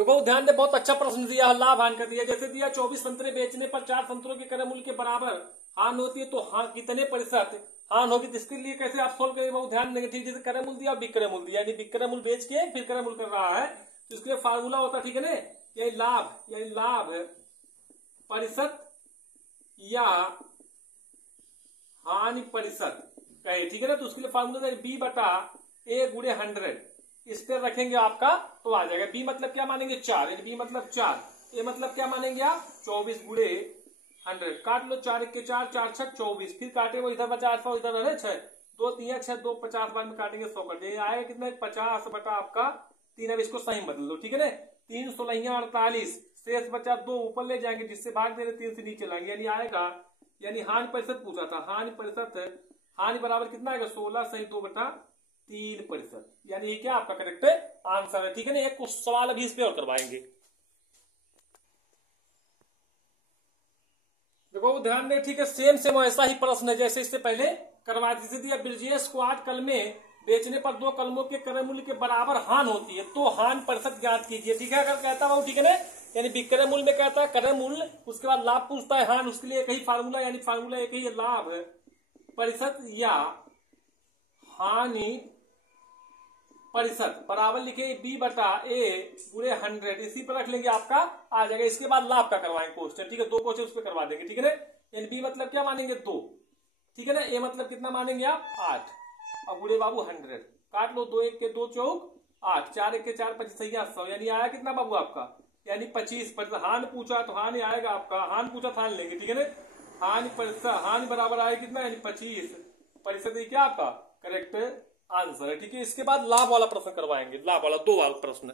देखो ध्यान दे, बहुत अच्छा प्रश्न दिया है, लाभ हानि का दिया। जैसे दिया 24 संतरे बेचने पर 4 संतरों के क्रय मूल्य के बराबर हानि होती है, तो हाँ कितने प्रतिशत हानि होगी। तो इसके लिए कैसे आप सोल्व करेंगे, बहुत ध्यान देंगे। ठीक, जैसे क्रय मूल्य दिया, विक्रय मूल्य दिया, यानी विक्रय मूल्य बेच के फिर क्रय मूल्य कर रहा है, तो इसके लिए फार्मूला होता है, ठीक है ना, यही लाभ, यानी लाभ प्रतिशत या हानि प्रतिशत कहे, ठीक है ना। तो उसके लिए फार्मूला बी बटा ए गुणे 100, इस पे रखेंगे आपका तो आ जाएगा। बी मतलब क्या मानेंगे 4, यानी बी मतलब 4, ए मतलब क्या मानेंगे आप 24 गुणे 100। काट लो, 4 1 के 4, 4 6 24, फिर काटे वो इधर बचा 800, इधर है 6, 2 3 6 2 50 बार में काटेंगे 100 कर देंगे, आएगा कितना 50 बटा आपका 3। अब इसको सही बदल दो, ठीक है ना। 3 16 48, शेष बचा 2, ऊपर ले जाएंगे, जिससे भाग दे रहे 3 से नीचे लाएंगे, यानी आएगा, यानी हानि प्रतिशत पूछा था, हानि प्रतिशत, हानि बराबर कितना आएगा 16 सही 2 बटा 3%, यानी ये क्या आपका करेक्ट आंसर है, ठीक है ना। एक कुछ सवाल अभी इस पे और करवाएंगे। देखो ध्यान दें, ठीक है, सेम सेम ऐसा ही प्रश्न है जैसे इससे पहले करवा दी थी। ब्रिजेश को 8 कलमें बेचने पर 2 कलमों के क्रय मूल्य के बराबर हानि होती है, तो हानि प्रतिशत ज्ञात कीजिए, ठीक है। अगर कहता हूं, ठीक है ना, यानी विक्रय मूल्य में कहता है क्रय मूल्य, उसके बाद लाभ पूछता है हानि, उसके लिए एक ही फार्मूला, यानी फार्मूला एक ही है, लाभ प्रतिशत या हानि प्रतिशत बराबर लिखे बी बटा ए गुणे 100, इसी पर रख लेंगे, आपका आ जाएगा। इसके बाद लाभ का करवाएंगे क्वेश्चन, ठीक है, 2 क्वेश्चन उस पर करवा देंगे, ठीक है ना। यानी बी मतलब क्या मानेंगे 2, ठीक है ना, ए मतलब कितना मानेंगे आप 8, और गुणे बाबू 100, काट लो, 2 1 के 2 चौक 8, 4 1 के 4 25 100, यानी आया कितना बाबू आपका, यानी 25%। हानि पूछा तो हानि आएगा आपका, हानि पूछा तो हानि लेंगे, ठीक है ना। हानि प्रतिशत, हानि बराबर आएगा कितना, यानी 25%, क्या आपका करेक्ट आंसर है, ठीक है। इसके बाद लाभ वाला प्रश्न करवाएंगे, लाभ वाला 2 वाला प्रश्न।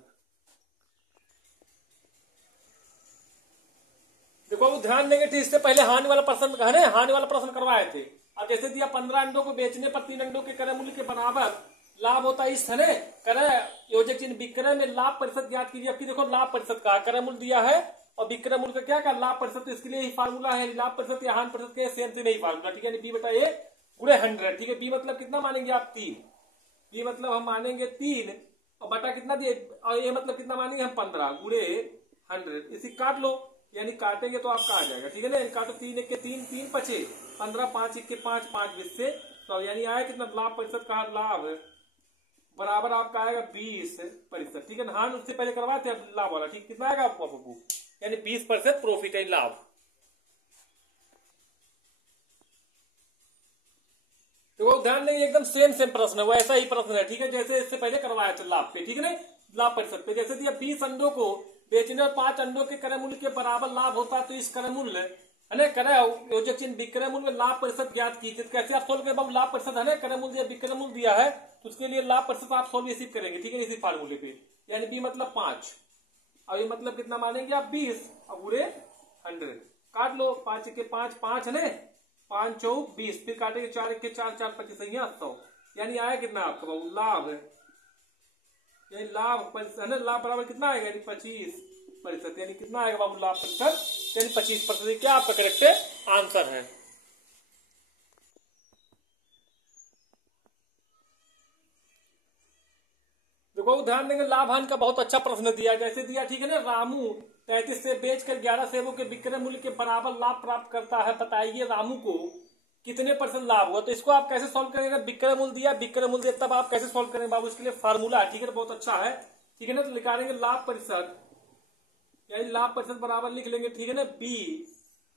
देखो ध्यान देंगे, ठीक, इससे पहले हानि वाला प्रश्न है ना, हानि वाला प्रश्न करवाए थे। अब जैसे दिया 15 अंडों को बेचने पर 3 अंडों के क्रय मूल्य के बराबर लाभ होता है, इस है क्रय योजक चिन्ह विक्रय में लाभ प्रतिशत ज्ञात कीजिए। अब देखो लाभ प्रतिशत का क्रय मूल्य दिया है और विक्रय मूल्य का क्या लाभ प्रतिशत, तो इसके लिए ही फार्मूला है, लाभ प्रतिशत या हानि प्रतिशत के सेम से नहीं फार्मूला, ठीक है। बी बटा ए गुणे 100, ठीक है। बी मतलब कितना मानेंगे आप 3, बी मतलब हम मानेंगे 3 और बटा कितना दिए, और ये मतलब कितना मानेंगे हम 15 गुणे 100, इसी काट लो, यानी काटेंगे तो आपका आ जाएगा, ठीक है ना। काटो, 3 1 के 3 3 पचे 15, 5 1 के 5 5 20 से, तो यानी आया कितना लाभ प्रतिशत का लाभ बराबर आपका आएगा 20%, ठीक है ना। हानि उससे पहले करवाए थे, अब लाभ वाला, ठीक, कितना आएगा आपको, यानी 20% प्रॉफिट है, लाभ। तो ध्यान देंगे, एकदम सेम सेम प्रश्न है, वो ऐसा ही प्रश्न है, ठीक है, जैसे इससे पहले करवाया था लाभ पे, ठीक है ना, लाभ प्रतिशत पे। जैसे दिया 20 अंडों को बेचने और 5 अंडों के क्रय मूल्य के बराबर लाभ होता है, तो इस क्रय मूल्य है ना, क्रय योजक चिन्ह विक्रय मूल्य में लाभ प्रतिशत ज्ञात कीजिए। कैसे आप सोल्व करें, लाभ प्रतिशत है ना, क्रय मूल्य विक्रय मूल्य दिया है, तो उसके लिए लाभ प्रतिशत आप सोल्व इसी करेंगे, ठीक है, इसी फार्मूले पे। यानी बी मतलब 5 और ये मतलब कितना मानेंगे आप 20 और गुणे 100, काट लो, 5 के 5 5 है ना, 5 चौक 20, फिर काटेंगे 4 1 के 4 4 25 100, यानी आया कितना आपका बाबू लाभ, यानी लाभ है ना, लाभ बराबर कितना आएगा, यानी 25%, यानी कितना आएगा बाबू लाभ प्रतिशत, यानी 25%, क्या आपका करेक्ट आंसर है। देखो ध्यान देंगे, लाभ हानि का बहुत अच्छा प्रश्न दिया, जैसे दिया, ठीक है ना, रामू 33 सेब बेचकर 11 सेबों के विक्रय मूल्य के बराबर लाभ प्राप्त करता है, बताइए रामू को कितने % लाभ हुआ। तो इसको आप कैसे सॉल्व करेंगे, विक्रय मूल्य दिया, विक्रय मूल्य तब आप कैसे सॉल्व करेंगे बाबू, इसके लिए फार्मूला है, ठीक है, बहुत अच्छा है, ठीक है ना। तो निकालेंगे लाभ प्रतिशत, यानी लाभ प्रतिशत बराबर लिख लेंगे, ठीक है ना, बी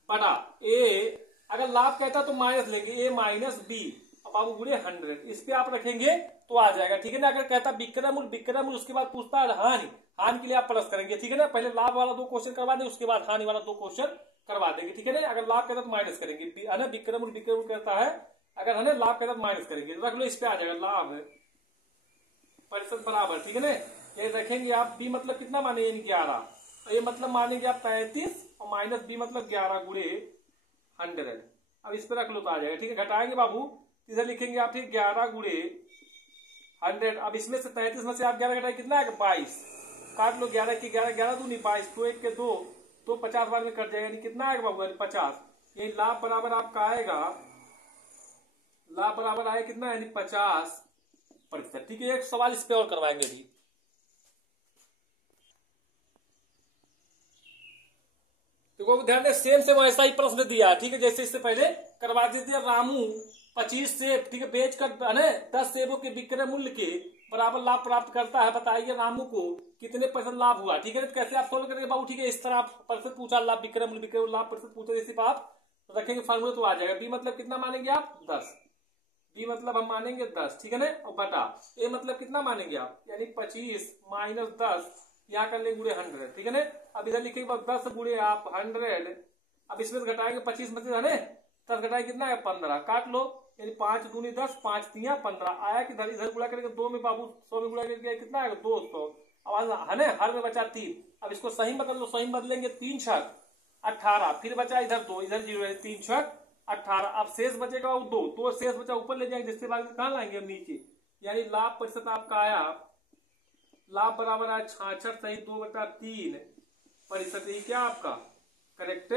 बटा ए, अगर लाभ कहता तो माइनस लेंगे, ए माइनस बी, अब बाबू गुणे 100, इस पे आप रखेंगे तो आ जाएगा, ठीक है ना। अगर कहता विक्रय मूल्य, उसके बाद पूछता है हानि, हानि के लिए आप प्लस करेंगे, ठीक है ना। पहले लाभ वाला 2 क्वेश्चन करवा देंगे, उसके बाद हानि वाला 2 क्वेश्चन करवा देंगे, ठीक है ना। अगर लाभ कहता तो माइनस करेंगे, है ना, विक्रय मूल्य कहता है, अगर है ना लाभ कहता तो माइनस करेंगे, रख लो, इस पे आ जाएगा लाभ प्रतिशत बराबर, ठीक है ना। ये रखेंगे आप, बी मतलब कितना माने, यानी 11, ये मतलब मानेंगे आप 33 और माइनस बी मतलब 11 गुणे 100, अब इस पे रख लो तो आ जाएगा, ठीक है। घटाएंगे बाबू, इधर लिखेंगे आप, ठीक, 11 गुणे 100, अब इसमें से 33 में से आप 11 घटाए कितना आएगा 22, काट लो, 11 की 11 11 दूनी 22, 2 1 के 2 तो 50 बार में कट जाएगा, यानी कितना आएगा बाबू, 50, ये लाभ बराबर आपका आएगा, लाभ बराबर आएगा कितना, यानी 50%, ठीक है। एक सवाल इस पे और करवाएंगे अभी। देखो ध्यान दे, सेम सेम ऐसा ही प्रश्न दिया, ठीक है। जैसे इससे पहले करवा देते, रामू 25 सेब, ठीक है, बेचकर 10 सेबों के विक्रय मूल्य के बराबर लाभ प्राप्त करता है, बताइए रामू को कितने % लाभ हुआ, ठीक है। तो कैसे आप सोल्व करेंगे बाबू, ठीक है। इस तरह आप प्रतिशत पूछा, लाभ विक्रय मूल्य, विक्रय लाभ प्रतिशत पूछा, जैसे आप रखेंगे फार्मूला तो आ जाएगा। बी मतलब कितना मानेंगे आप, 10। बी मतलब हम मानेंगे 10, ठीक है ना, और बटा ए मतलब कितना मानेंगे आप, यानी 25 माइनस 10, यहाँ कर ले गुणे 100, ठीक है ना। अब इधर लिखेंगे 10 गुणे आप 100, अब इसमें से घटाएंगे 25 में से, है ना, 10 घटाए कितना है 15, काट लो, यानी 5 दूनी 10, 5 तिया 15 आया कि इधर गुणा करके 2 में बाबू 100 में गुणा करके कितना आएगा 200, अब है ना, हर में बचा 3, अब इसको सही बदल लो, सही बदलेंगे 3 छक 18, फिर बचा इधर 2, इधर 0 है, 3 छक 18, अब शेष बचेगा वो 2, तो शेष बचा ऊपर ले जाएंगे, जिसके बाद कहां लाएंगे हम नीचे, यानी लाभ प्रतिशत आपका आया, लाभ बराबर आया 66 सही 2/3%, ये क्या आपका करेक्ट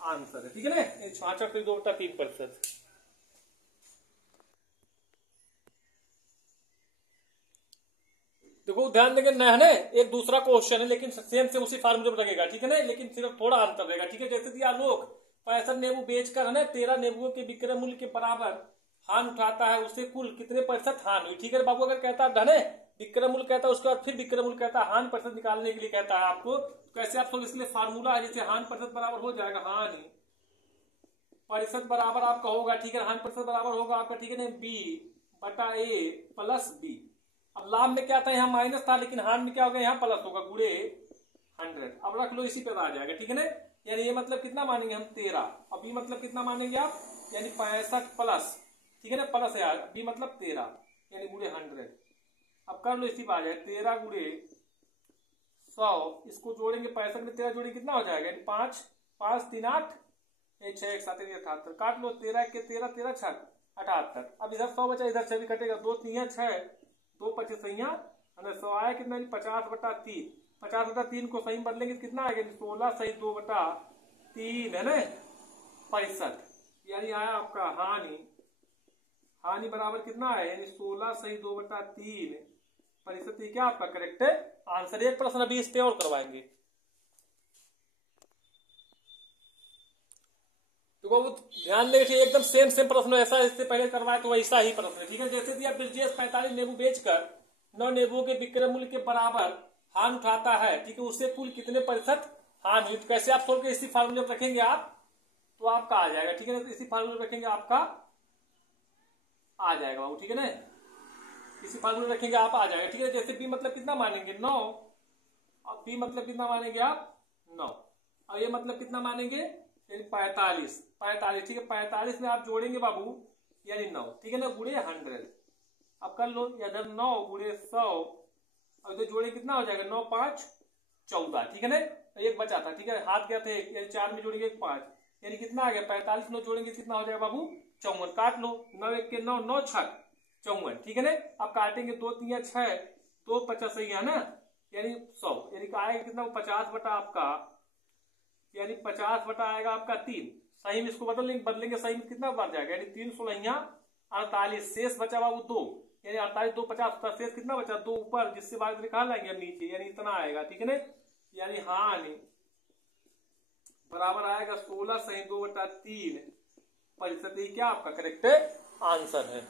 आंसर है, ठीक है ना, 66 सही 2/3%। देखो ध्यान देंगे ना, है ना, एक दूसरा क्वेश्चन है, लेकिन सेम सेम उसी फार्मूले में लगेगा, ठीक है ना, लेकिन सिर्फ थोड़ा अंतर रहेगा, ठीक है। जैसे दिया लोग 65 नींबू बेचकर, है ना, 13 नींबुओं के विक्रय मूल्य के बराबर हान उठाता है, उसे कुल कितने % हान हुई, ठीक है बाबू। अगर कहता है विक्रय मूल्य कहता है, उसके बाद फिर विक्रय मूल्य कहता है, हान % निकालने के लिए कहता है आपको, कैसे आप सोच, इसलिए फार्मूला है, जैसे हान % बराबर हो जाएगा, हानि % बराबर आपका होगा, ठीक है, हान % बराबर होगा आपका, ठीक है ना, बी बटा ए प्लस बी। अब लाभ में क्या था, यहाँ माइनस था, लेकिन हान में क्या होगा, यहाँ प्लस होगा, गुणे 100, अब रख लो, इसी पे आ जाएगा, ठीक है ना। यानी ये मतलब कितना मानेंगे हम 13, अब बी मतलब कितना मानेंगे आप, यानी 65 प्लस, ठीक है ना, प्लस है यार, बी मतलब 13 यानी गुणे 100, अब कर लो, इसी पे आ जाए 13 गुणे 100, इसको जोड़ेंगे 65 में 13 जोड़ेंगे कितना हो जाएगा, यानी 5 5 3 8 6 1 7 78, काट लो, 13 के 13 13 6 78, अब इधर 100 बचा, इधर 6 भी कटेगा, 2 3 6 2 25 सैया, 100 आया कितना, 50/3, 50/3 को सही बदलेंगे कितना आएगा, 16 सही 2/3 है ना, 65, यानी आया आपका हानि, हानि बराबर कितना है, यानी 16 सही 2/3%, ये क्या आपका करेक्ट आंसर। एक प्रश्न अभी इस पे और करवाएंगे, तो ध्यान देखिए, एकदम सेम सेम प्रश्न ऐसा इससे पहले करवाए तो वैसा ही प्रश्न, ठीक है। जैसे दिया ब्रजेश 45 नींबू बेचकर 9 नींबुओं के विक्रय मूल्य के बराबर हान उठाता है, ठीक है, उससे कुल कितने % हान हुई, तो कैसे आप सोच के इसी फार्मूले में रखेंगे आप, तो आपका आ जाएगा, ठीक है, तो इसी फार्मूले में रखेंगे आपका आ जाएगा बाबू, ठीक है ना, इसी फार्मूले में रखेंगे आप आ जाएगा, ठीक है। जैसे बी मतलब कितना मानेंगे 9, और बी मतलब कितना मानेंगे आप 9, और ये मतलब कितना मानेंगे, यानी 45, ठीक है, 45 में आप जोड़ेंगे बाबू, यानी 9, ठीक है ना, गुणे 100, अब कर लो, इधर 9 गुणे 100, और इधर जोड़े कितना हो जाएगा, 9 5 14, ठीक है ना, एक बचा था, ठीक है, हाथ गया था एक, यानी 4 में जोड़ेंगे 5, यानी कितना आ गया 45, 9 जोड़ेंगे कितना हो जाएगा बाबू 54, काट लो, 9 1 के 9 9 6 54, ठीक है ना। अब काटेंगे 2 3 6 2 50 सही है ना, यानी 100, यानी आएगा कितना 50 बटा आपका, यानी 50 बटा आएगा आपका 3, सही में इसको बदलेंगे सही में कितना बढ़ जाएगा, यानी 3 16 48, शेष बचा बाबू 2, यानी 48 2 50, शेष कितना बचा 2 ऊपर, जिससे बाद निकाल लाएंगे नीचे, यानी इतना आएगा, ठीक है ना, यानी हानि बराबर आएगा 16 सही 2/3%, क्या आपका करेक्ट आंसर है।